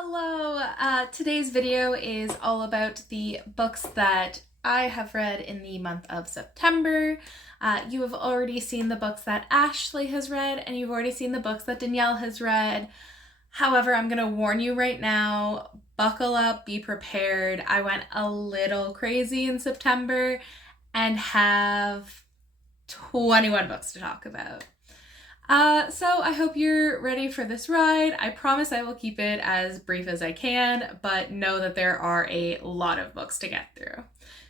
Hello! Today's video is all about the books that I have read in the month of September. You have already seen the books that Ashley has read, and you've already seen the books that Danielle has read. However, I'm going to warn you right now, buckle up, be prepared. I went a little crazy in September and have 21 books to talk about. So I hope you're ready for this ride. I promise I will keep it as brief as I can, but know that there are a lot of books to get through.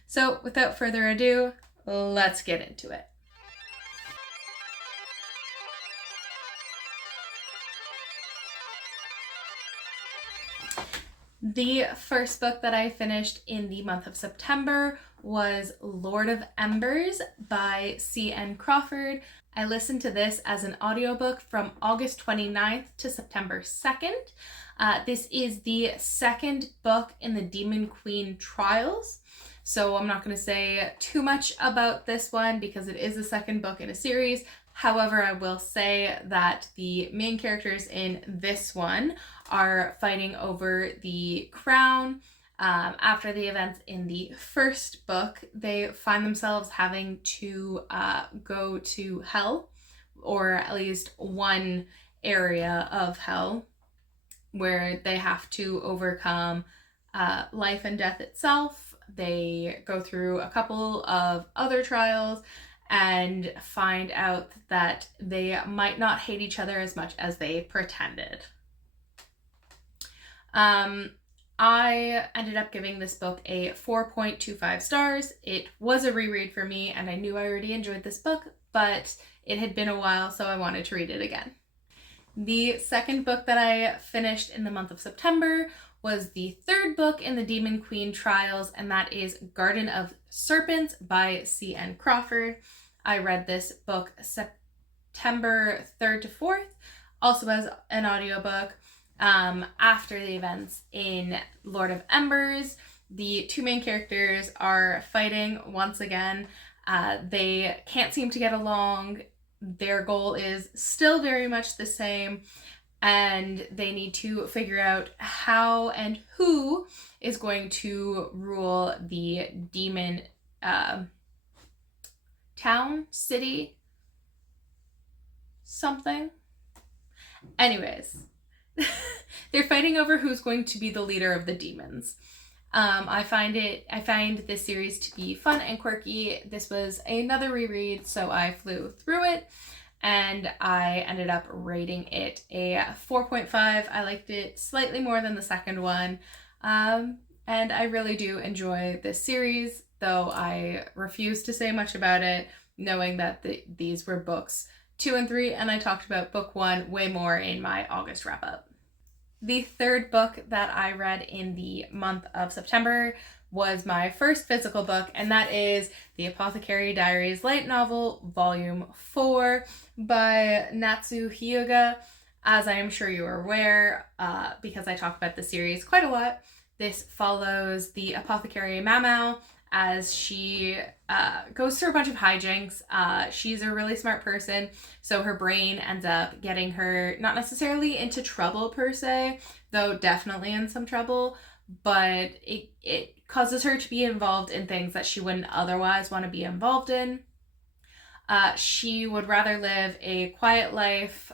So without further ado, let's get into it. The first book that I finished in the month of September was Lord of Embers by C.N. Crawford. I listened to this as an audiobook from August 29th to September 2nd. This is the second book in the Demon Queen Trials. So I'm not going to say too much about this one because it is the second book in a series. However, I will say that the main characters in this one are fighting over the crown. After the events in the first book, they find themselves having to go to hell, or at least one area of hell, where they have to overcome life and death itself. They go through a couple of other trials and find out that they might not hate each other as much as they pretended. I ended up giving this book a 4.25 stars. It was a reread for me, and I knew I already enjoyed this book, but it had been a while, so I wanted to read it again. The second book that I finished in the month of September was the third book in the Demon Queen Trials, and that is Garden of Serpents by C.N. Crawford. I read this book September 3rd to 4th, also as an audiobook. After the events in Lord of Embers, the two main characters are fighting once again. They can't seem to get along. Their goal is still very much the same, and they need to figure out how and who is going to rule the demon town, city, something. Anyways. They're fighting over who's going to be the leader of the demons. I find this series to be fun and quirky. This was another reread, so I flew through it, and I ended up rating it a 4.5. I liked it slightly more than the second one, and I really do enjoy this series, though I refuse to say much about it, knowing that these were books 2 and 3, and I talked about book 1 way more in my August wrap-up. The third book that I read in the month of September was my first physical book, and that is the Apothecary Diaries light novel, volume 4 by Natsu Hyuuga. As I am sure you are aware, because I talk about the series quite a lot, this follows the Apothecary Mamau as she goes through a bunch of hijinks. She's a really smart person, so her brain ends up getting her not necessarily into trouble per se, though definitely in some trouble, but it causes her to be involved in things that she wouldn't otherwise want to be involved in. She would rather live a quiet life,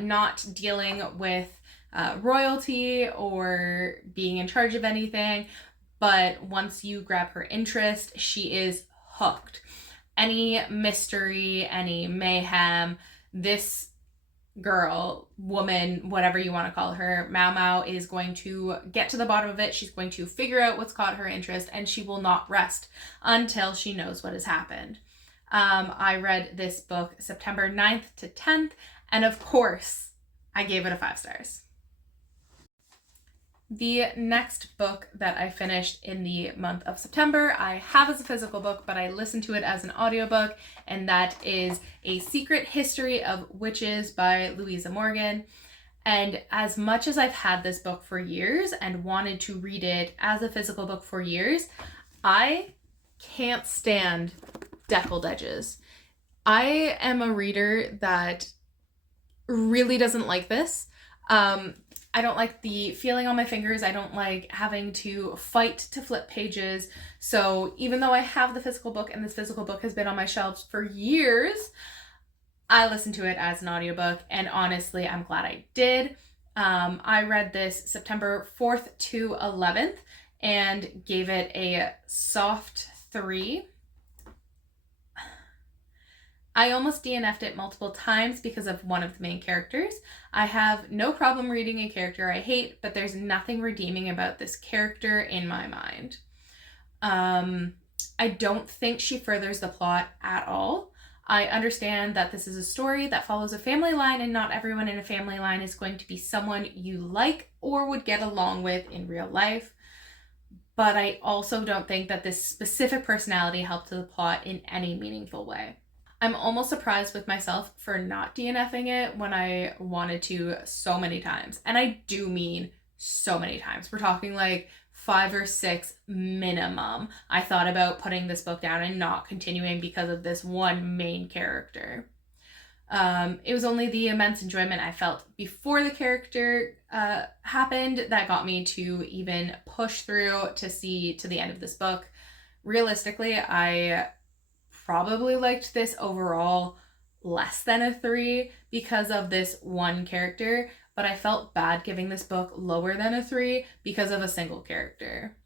not dealing with royalty or being in charge of anything. But once you grab her interest, she is hooked. Any mystery, any mayhem, this girl, woman, whatever you want to call her, Mau is going to get to the bottom of it. She's going to figure out what's caught her interest, and she will not rest until she knows what has happened. I read this book September 9th to 10th, and of course, I gave it a 5 stars. The next book that I finished in the month of September, I have as a physical book, but I listened to it as an audiobook, and that is A Secret History of Witches by Louisa Morgan. And as much as I've had this book for years and wanted to read it as a physical book for years, I can't stand deckled edges. I am a reader that really doesn't like this. I don't like the feeling on my fingers. I don't like having to fight to flip pages. So even though I have the physical book and this physical book has been on my shelves for years, I listened to it as an audiobook, and honestly, I'm glad I did. I read this September 4th to 11th and gave it a soft 3. I almost DNF'd it multiple times because of one of the main characters. I have no problem reading a character I hate, but there's nothing redeeming about this character in my mind. I don't think she furthers the plot at all. I understand that this is a story that follows a family line, and not everyone in a family line is going to be someone you like or would get along with in real life. But I also don't think that this specific personality helped the plot in any meaningful way. I'm almost surprised with myself for not DNFing it when I wanted to so many times. And I do mean so many times. We're talking like 5 or 6 minimum. I thought about putting this book down and not continuing because of this one main character. It was only the immense enjoyment I felt before the character happened that got me to even push through to see to the end of this book. Realistically, I probably liked this overall less than a 3 because of this one character, but I felt bad giving this book lower than a 3 because of a single character.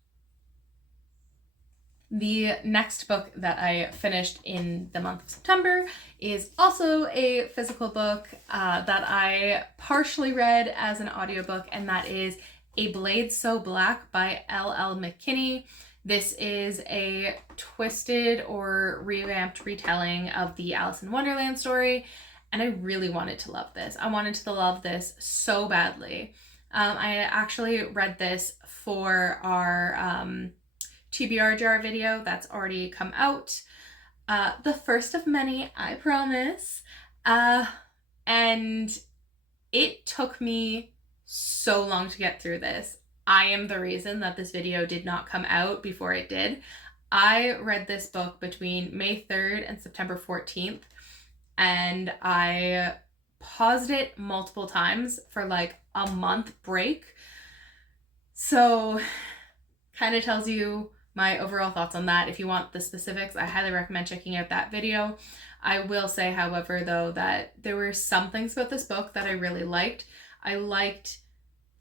The next book that I finished in the month of September is also a physical book that I partially read as an audiobook, and that is A Blade So Black by L.L. McKinney. This is a twisted or revamped retelling of the Alice in Wonderland story, and I really wanted to love this. I wanted to love this so badly. I actually read this for our TBR jar video that's already come out. The first of many, I promise. And it took me so long to get through this. I am the reason that this video did not come out before it did. I read this book between May 3rd and September 14th, and I paused it multiple times for like a month break. So kind of tells you my overall thoughts on that. If you want the specifics, I highly recommend checking out that video. I will say, however, though, that there were some things about this book that I really liked. I liked,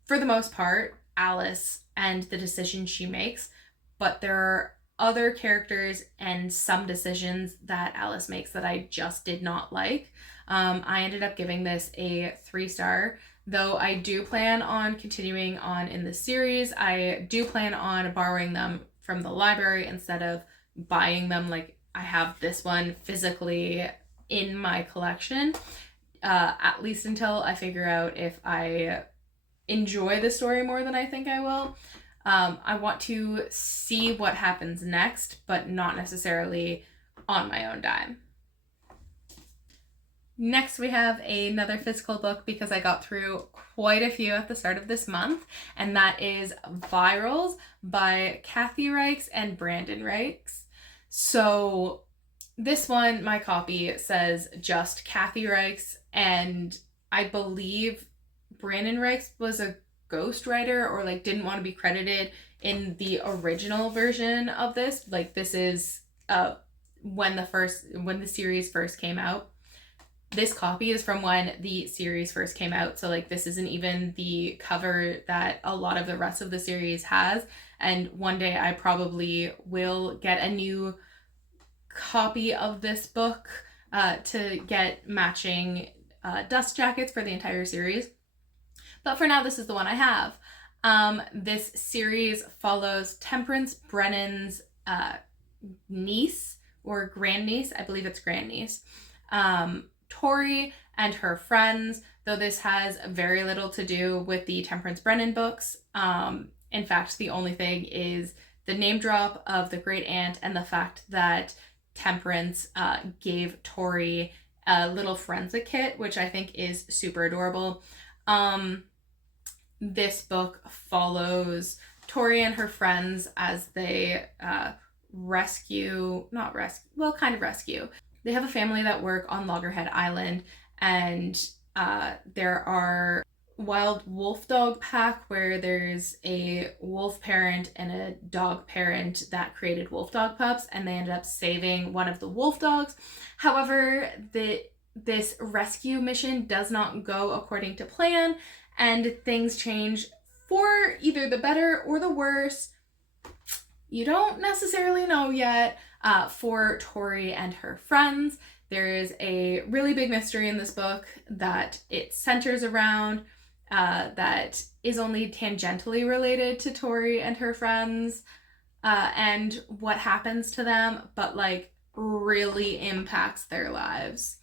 for the most part, Alice and the decisions she makes, but there are other characters and some decisions that Alice makes that I just did not like. I ended up giving this a 3-star, though I do plan on continuing on in the series. I do plan on borrowing them from the library instead of buying them. Like, I have this one physically in my collection, at least until I figure out if I enjoy the story more than I think I will. I want to see what happens next, but not necessarily on my own dime. Next, we have another physical book because I got through quite a few at the start of this month, and that is Virals by Kathy Reichs and Brandon Reichs. So this one, my copy says just Kathy Reichs, and I believe Brandon Reichs was a ghostwriter or like didn't want to be credited in the original version of this. Like, this is when the series first came out. This copy is from when the series first came out, so like this isn't even the cover that a lot of the rest of the series has. And one day I probably will get a new copy of this book to get matching dust jackets for the entire series. But for now, this is the one I have. This series follows Temperance Brennan's niece or grandniece. I believe it's grandniece. Tori and her friends, though this has very little to do with the Temperance Brennan books. In fact, the only thing is the name drop of the great aunt and the fact that Temperance gave Tori a little forensic kit, which I think is super adorable. This book follows Tori and her friends as they rescue. They have a family that work on Loggerhead Island, and there are wild wolf dog pack where there's a wolf parent and a dog parent that created wolf dog pups, and they ended up saving one of the wolf dogs. However, this rescue mission does not go according to plan, and things change for either the better or the worse. You don't necessarily know yet, for Tori and her friends. There is a really big mystery in this book that it centers around, that is only tangentially related to Tori and her friends, and what happens to them, but like really impacts their lives.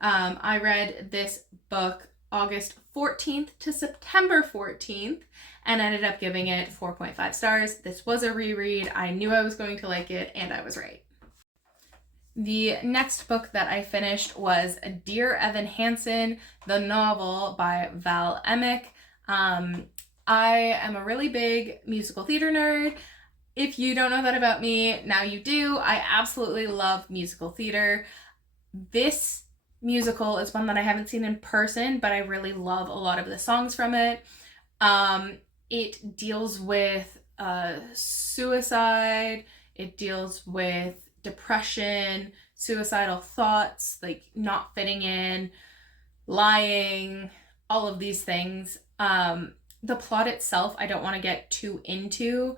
I read this book August 14th to September 14th and ended up giving it 4.5 stars. This was a reread. I knew I was going to like it, and I was right. The next book that I finished was Dear Evan Hansen, the novel by Val Emmich. I am a really big musical theater nerd. If you don't know that about me, now you do. I absolutely love musical theater. This musical is one that I haven't seen in person, but I really love a lot of the songs from it. It deals with suicide. It deals with depression, suicidal thoughts, like not fitting in, lying, all of these things. The plot itself, I don't want to get too into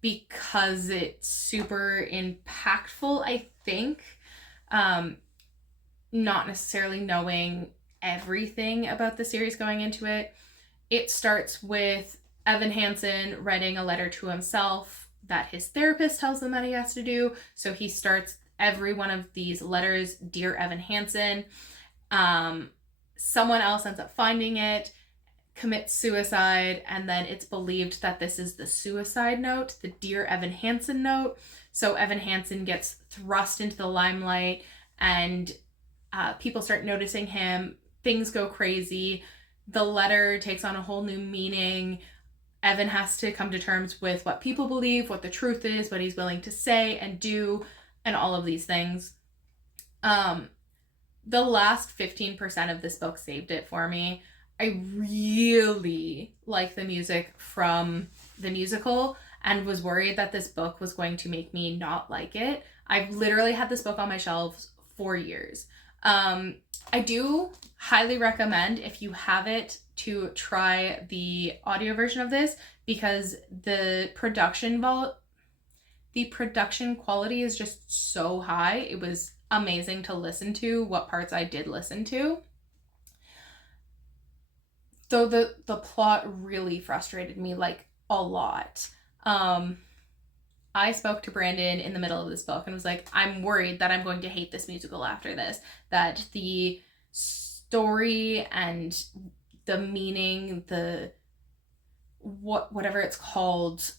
because it's super impactful, I think. Not necessarily knowing everything about the series going into it. It starts with Evan Hansen writing a letter to himself that his therapist tells him that he has to do. So he starts every one of these letters, Dear Evan Hansen. Someone else ends up finding it, commits suicide, and then it's believed that this is the suicide note, the Dear Evan Hansen note. So Evan Hansen gets thrust into the limelight, and people start noticing him. Things go crazy. The letter takes on a whole new meaning. Evan has to come to terms with what people believe, what the truth is, what he's willing to say and do, and all of these things. The last 15% of this book saved it for me. I really like the music from the musical and was worried that this book was going to make me not like it. I've literally had this book on my shelves for years. I do highly recommend, if you have it, to try the audio version of this, because the production quality is just so high. It was amazing to listen to, what parts I did listen to. Though the plot really frustrated me, like, a lot. I spoke to Brandon in the middle of this book and was like, I'm worried that I'm going to hate this musical after this, that the story and the meaning, the whatever it's called,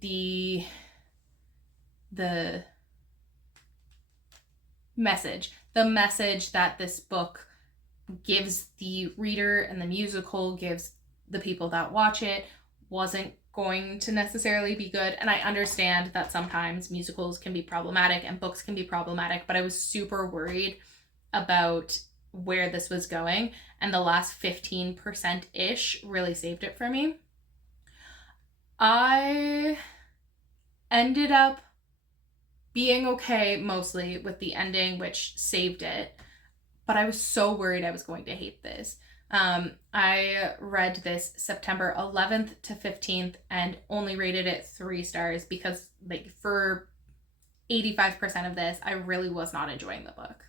the message that this book gives the reader and the musical gives the people that watch it wasn't going to necessarily be good. And I understand that sometimes musicals can be problematic and books can be problematic, but I was super worried about where this was going, and the last 15%-ish really saved it for me. I ended up being okay mostly with the ending, which saved it, but I was so worried I was going to hate this. I read this September 11th to 15th and only rated it 3 stars because, like, for 85% of this, I really was not enjoying the book.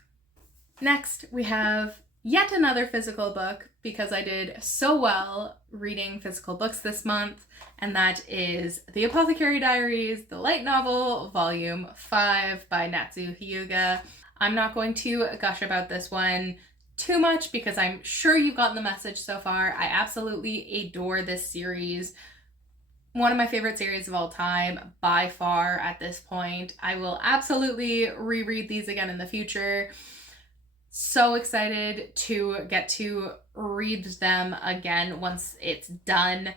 Next, we have yet another physical book, because I did so well reading physical books this month, and that is The Apothecary Diaries, the light novel, volume 5 by Natsu Hyuuga. I'm not going to gush about this one too much because I'm sure you've gotten the message so far. I absolutely adore this series. One of my favorite series of all time, by far, at this point. I will absolutely reread these again in the future. So excited to get to read them again once it's done,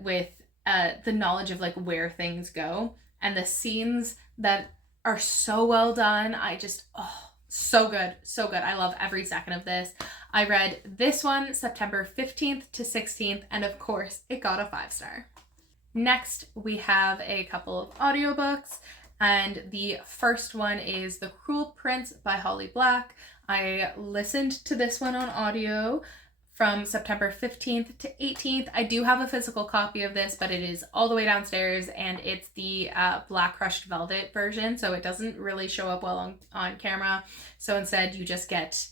with the knowledge of, like, where things go and the scenes that are so well done. So good. So good. I love every second of this. I read this one September 15th to 16th, and of course, it got a 5-star. Next, we have a couple of audiobooks, and the first one is The Cruel Prince by Holly Black. I listened to this one on audio from September 15th to 18th. I do have a physical copy of this, but it is all the way downstairs, and it's the black crushed velvet version, so it doesn't really show up well on camera. So instead, you just get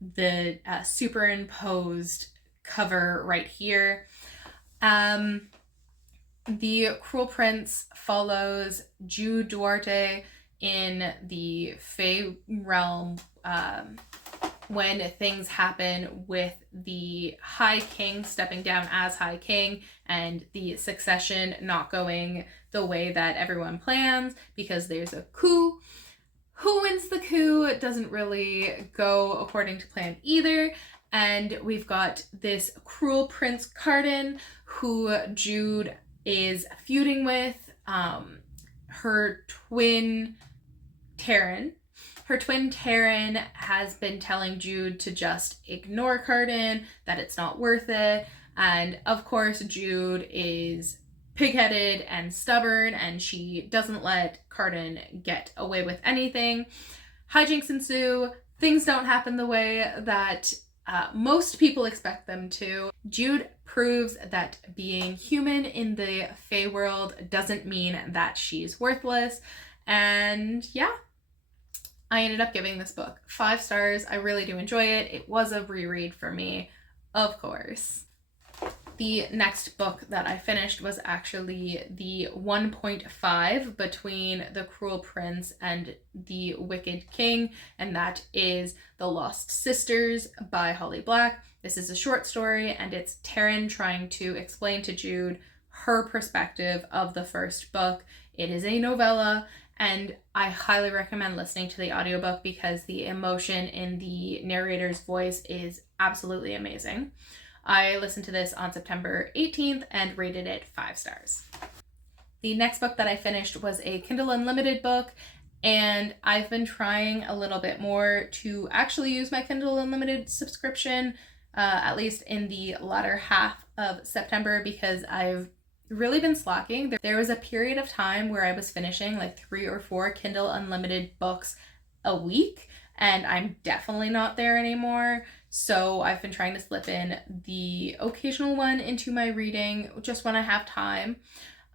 the superimposed cover right here. The Cruel Prince follows Jude Duarte in the Fae realm when things happen with the High King stepping down as High King and the succession not going the way that everyone plans because there's a coup. Who wins the coup? It doesn't really go according to plan either. And we've got this Cruel Prince Carden who Jude is feuding with, her twin Taryn. Her twin Taryn has been telling Jude to just ignore Carden, that it's not worth it. And of course, Jude is pig-headed and stubborn, and she doesn't let Carden get away with anything. Hijinks ensue. Things don't happen the way that most people expect them to. Jude proves that being human in the Fae world doesn't mean that she's worthless. And yeah, I ended up giving this book 5 stars. I really do enjoy it. It was a reread for me, of course. The next book that I finished was actually the 1.5 between The Cruel Prince and The Wicked King, and that is The Lost Sisters by Holly Black. This is a short story, and it's Taryn trying to explain to Jude her perspective of the first book. It is a novella, and I highly recommend listening to the audiobook because the emotion in the narrator's voice is absolutely amazing. I listened to this on September 18th and rated it 5 stars. The next book that I finished was a Kindle Unlimited book, and I've been trying a little bit more to actually use my Kindle Unlimited subscription, at least in the latter half of September, because I've really been slacking. There was a period of time where I was finishing like 3 or 4 Kindle Unlimited books a week, and I'm definitely not there anymore. So I've been trying to slip in the occasional one into my reading just when I have time.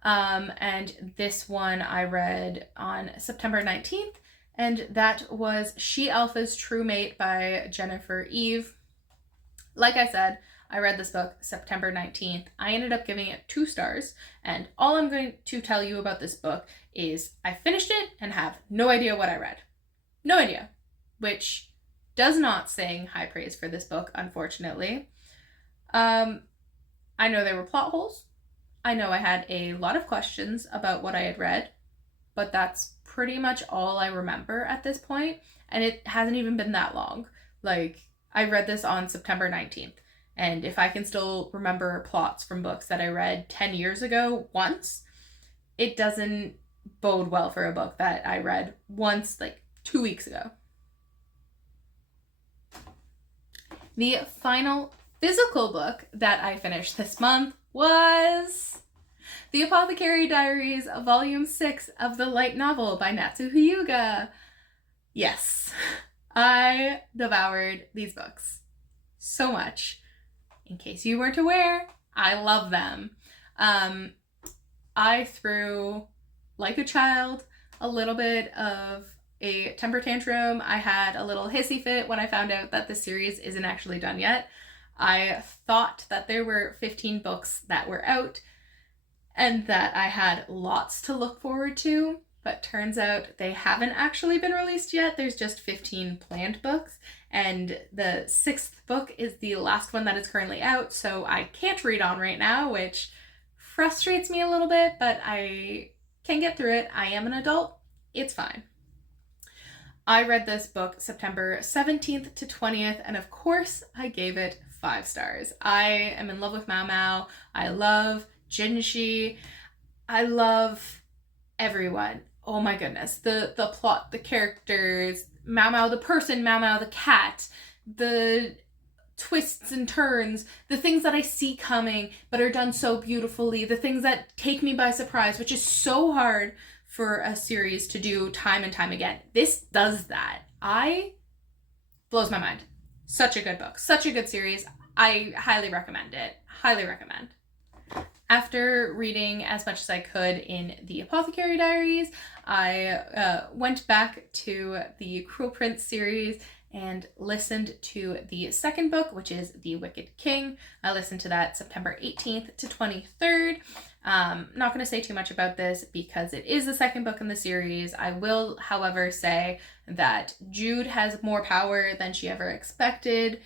And this one I read on September 19th, and that was She Alpha's True Mate by Jennifer Eve. Like I said, I read this book September 19th. I ended up giving it 2 stars, and all I'm going to tell you about this book is I finished it and have no idea what I read. No idea. Which does not sing high praise for this book, unfortunately. I know there were plot holes. I know I had a lot of questions about what I had read, but that's pretty much all I remember at this point, and it hasn't even been that long. Like, I read this on September 19th, and if I can still remember plots from books that I read 10 years ago once, it doesn't bode well for a book that I read once, like 2 weeks ago. The final physical book that I finished this month was The Apothecary Diaries, Volume 6 of the light novel by Natsu Hyuuga. Yes, I devoured these books so much. In case you weren't aware, I love them. I threw, like a child, a little bit of a temper tantrum. I had a little hissy fit when I found out that the series isn't actually done yet. I thought that there were 15 books that were out and that I had lots to look forward to, but turns out they haven't actually been released yet. There's just 15 planned books, and the 6th book is the last one that is currently out, so I can't read on right now, which frustrates me a little bit, but I can get through it. I am an adult. It's fine. I read this book September 17th to 20th, and of course, I gave it 5 stars. I am in love with Mao Mao. I love Jinshi. I love everyone. Oh my goodness. The plot, the characters, Mau Mau the person, Mau Mau the cat, the twists and turns, the things that I see coming but are done so beautifully, the things that take me by surprise, which is so hard for a series to do time and time again. This does that. Blows my mind. Such a good book. Such a good series. I highly recommend it. Highly recommend. After reading as much as I could in the Apothecary Diaries, I went back to the Cruel Prince series and listened to the second book, which is The Wicked King. I listened to that September 18th to 23rd. Not going to say too much about this because it is the second book in the series. I will, however, say that Jude has more power than she ever expected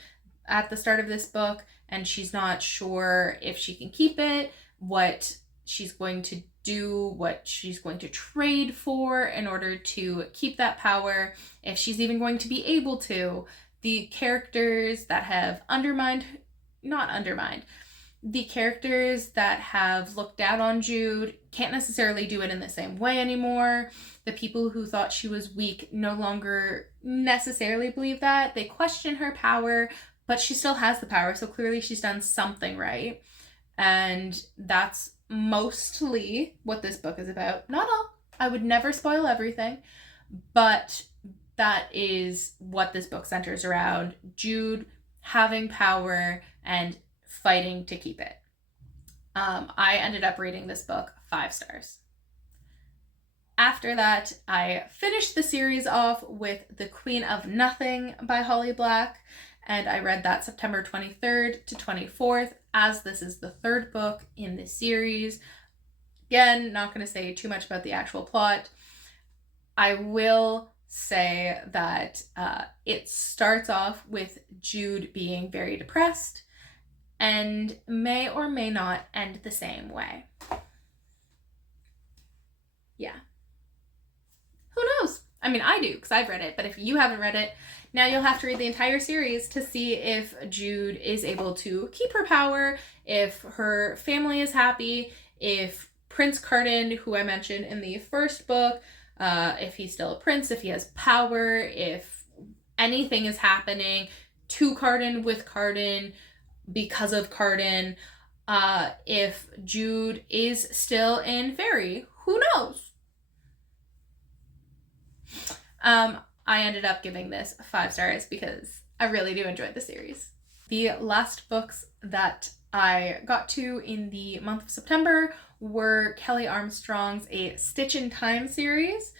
at the start of this book, and she's not sure if she can keep it, what she's going to do, what she's going to trade for in order to keep that power, if she's even going to be able to. The characters that have the characters that have looked down on Jude can't necessarily do it in the same way anymore. The people who thought she was weak no longer necessarily believe that. They question her power, but she still has the power, so clearly she's done something right. And that's mostly what this book is about. Not all. I would never spoil everything, but that is what this book centers around. Jude having power and fighting to keep it. I ended up rating this book 5 stars. After that, I finished the series off with The Queen of Nothing by Holly Black, and I read that September 23rd to 24th, as this is the third book in the series. Again, not going to say too much about the actual plot. I will say that it starts off with Jude being very depressed and may or may not end the same way. Yeah. Who knows? I mean, I do, because I've read it, but if you haven't read it, now you'll have to read the entire series to see if Jude is able to keep her power, if her family is happy, if Prince Carden, who I mentioned in the first book, if he's still a prince, if he has power, if anything is happening to Carden, with Carden, because of Carden, if Jude is still in Fairy, who knows? I ended up giving this 5 stars because I really do enjoy the series. The last books that I got to in the month of September were Armstrong's A Stitch in Time series.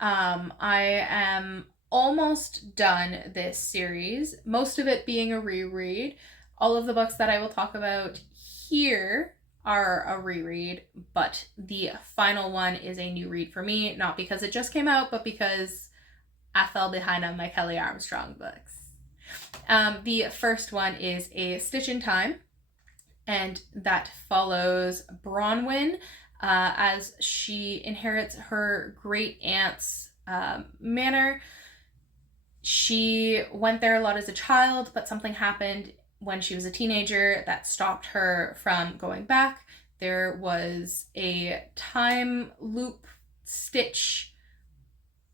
I am almost done this series, most of it being a reread. All of the books that I will talk about here are a reread, but the final one is a new read for me, not because it just came out, but because I fell behind on my Kelley Armstrong books. The first one is A Stitch in Time, and that follows Bronwyn as she inherits her great aunt's manor. She went there a lot as a child, but something happened when she was a teenager that stopped her from going back. There was a time loop, stitch,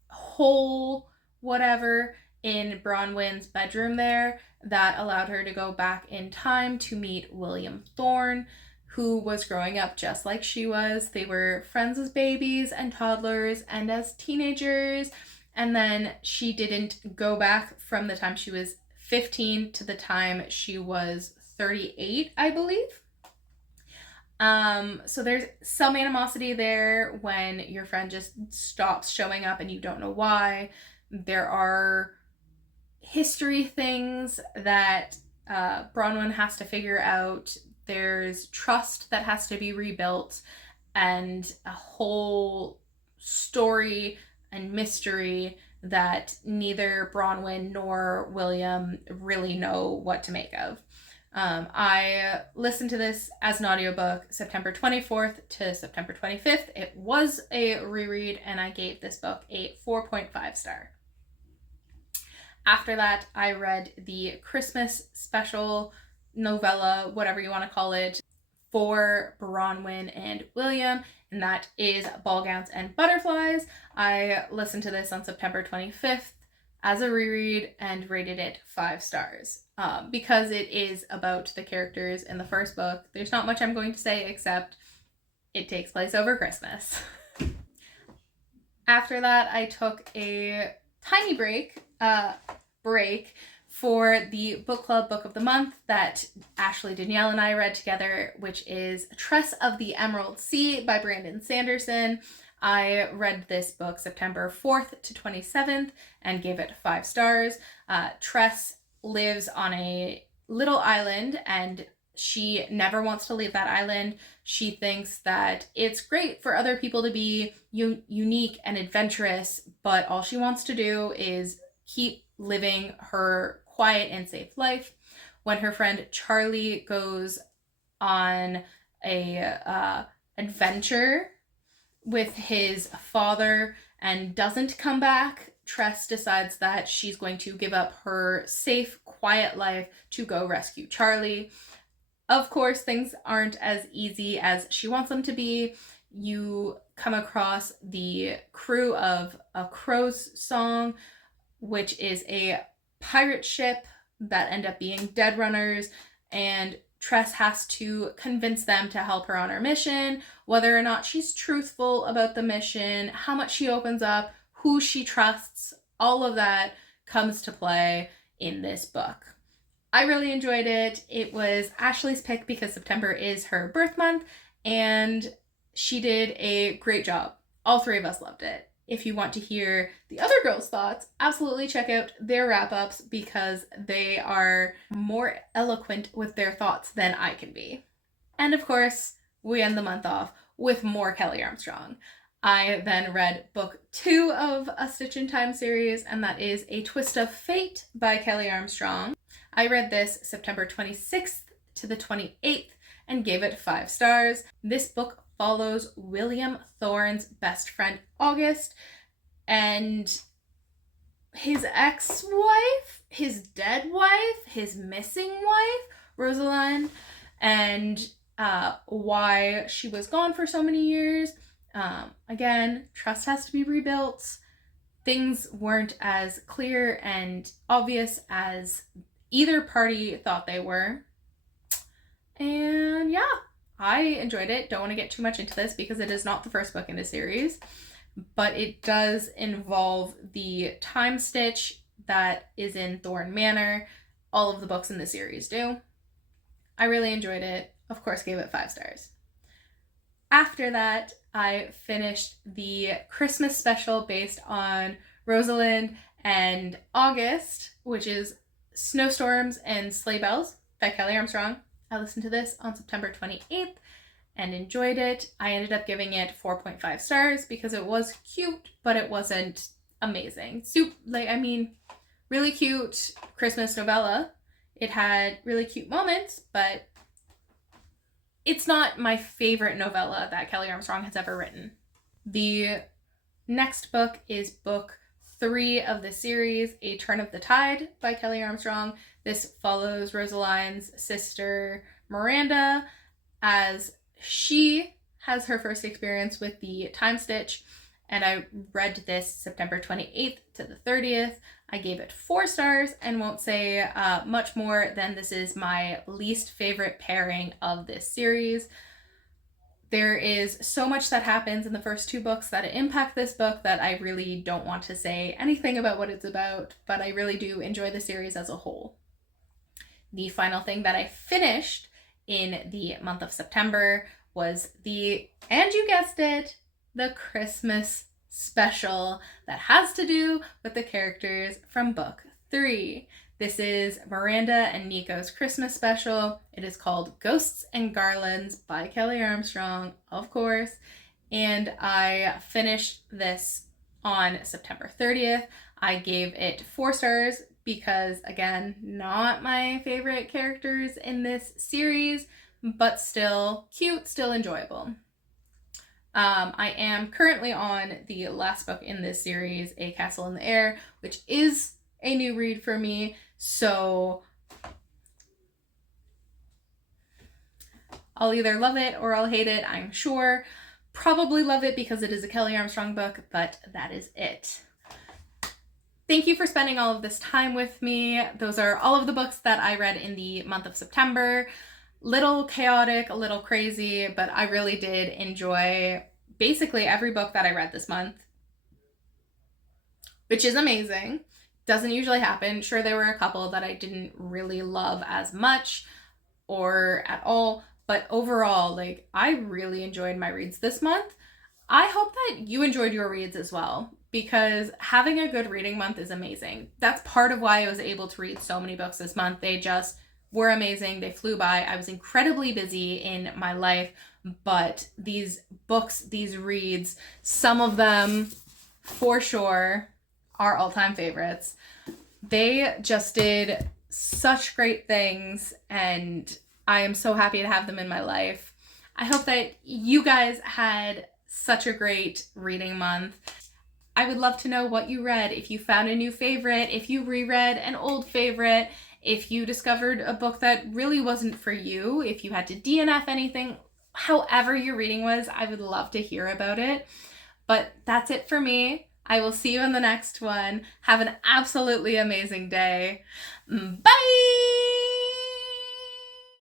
hole, whatever, in Bronwyn's bedroom there that allowed her to go back in time to meet William Thorne, who was growing up just like she was. They were friends as babies and toddlers and as teenagers, and then she didn't go back from the time she was 15 to the time she was 38, I believe. So there's some animosity there when your friend just stops showing up and you don't know why. There are history things that Bronwyn has to figure out. There's trust that has to be rebuilt, and a whole story and mystery that neither Bronwyn nor William really know what to make of. I listened to this as an audiobook September 24th to September 25th. It was a reread, and I gave this book a 4.5 star. After that, I read the Christmas special novella, whatever you want to call it, for Bronwyn and William, and that is Ballgowns and Butterflies. I listened to this on September 25th as a reread and rated it 5 stars. Because it is about the characters in the first book, there's not much I'm going to say except it takes place over Christmas. After that, I took a tiny break for the book club book of the month that Ashley, Danielle, and I read together, which is Tress of the Emerald Sea by Brandon Sanderson. I read this book September 4th to 27th and gave it 5 stars. Tress lives on a little island and she never wants to leave that island. She thinks that it's great for other people to be unique and adventurous, but all she wants to do is keep living her quiet and safe life. When her friend Charlie goes on a adventure with his father and doesn't come back, Tress decides that she's going to give up her safe, quiet life to go rescue Charlie. Of course, things aren't as easy as she wants them to be. You come across the crew of A Crow's Song, which is a pirate ship that end up being dead runners, and Tress has to convince them to help her on her mission, whether or not she's truthful about the mission, how much she opens up, who she trusts, all of that comes to play in this book. I really enjoyed it. It was Ashley's pick because September is her birth month, and she did a great job. All 3 of us loved it. If you want to hear the other girls' thoughts, absolutely check out their wrap-ups because they are more eloquent with their thoughts than I can be. And of course, we end the month off with more Kelley Armstrong. I then read book 2 of A Stitch in Time series, and that is A Twist of Fate by Kelley Armstrong. I read this September 26th to the 28th and gave it 5 stars. This book follows William Thorne's best friend August and his ex-wife, his dead wife, his missing wife, Rosalind, and why she was gone for so many years. Again, trust has to be rebuilt. Things weren't as clear and obvious as either party thought they were. And yeah, I enjoyed it. Don't want to get too much into this because it is not the first book in the series, but it does involve the time stitch that is in Thorne Manor. All of the books in the series do. I really enjoyed it. Of course, gave it 5 stars. After that, I finished the Christmas special based on Rosalind and August, which is Snowstorms and Sleigh Bells by Kelley Armstrong. I listened to this on September 28th and enjoyed it. I ended up giving it 4.5 stars because it was cute, but it wasn't amazing. Really cute Christmas novella. It had really cute moments, but it's not my favorite novella that Kelley Armstrong has ever written. The next book is book 3 of the series, A Turn of the Tide by Kelley Armstrong. This follows Rosalind's sister Miranda as she has her first experience with the time stitch, and I read this September 28th to the 30th. I gave it 4 stars and won't say much more than this is my least favorite pairing of this series. There is so much that happens in the first 2 books that impact this book that I really don't want to say anything about what it's about, but I really do enjoy the series as a whole. The final thing that I finished in the month of September was and you guessed it, the Christmas special that has to do with the characters from book 3. This is Miranda and Nico's Christmas special. It is called Ghosts and Garlands by Kelley Armstrong, of course. And I finished this on September 30th. I gave it 4 stars because, again, not my favorite characters in this series, but still cute, still enjoyable. I am currently on the last book in this series, A Castle in the Air, which is a new read for me. So I'll either love it or I'll hate it, I'm sure. Probably love it because it is a Kelley Armstrong book, but that is it. Thank you for spending all of this time with me. Those are all of the books that I read in the month of September. Little chaotic, a little crazy, but I really did enjoy basically every book that I read this month, which is amazing. Doesn't usually happen. Sure, there were a couple that I didn't really love as much or at all, but overall, like, I really enjoyed my reads this month. I hope that you enjoyed your reads as well, because having a good reading month is amazing. That's part of why I was able to read so many books this month. They just were amazing. They flew by. I was incredibly busy in my life, but these books, these reads, some of them for sure are all-time favorites. They just did such great things, and I am so happy to have them in my life. I hope that you guys had such a great reading month. I would love to know what you read, if you found a new favorite, if you reread an old favorite, if you discovered a book that really wasn't for you, if you had to DNF anything, however your reading was, I would love to hear about it. But that's it for me. I will see you in the next one. Have an absolutely amazing day. Bye!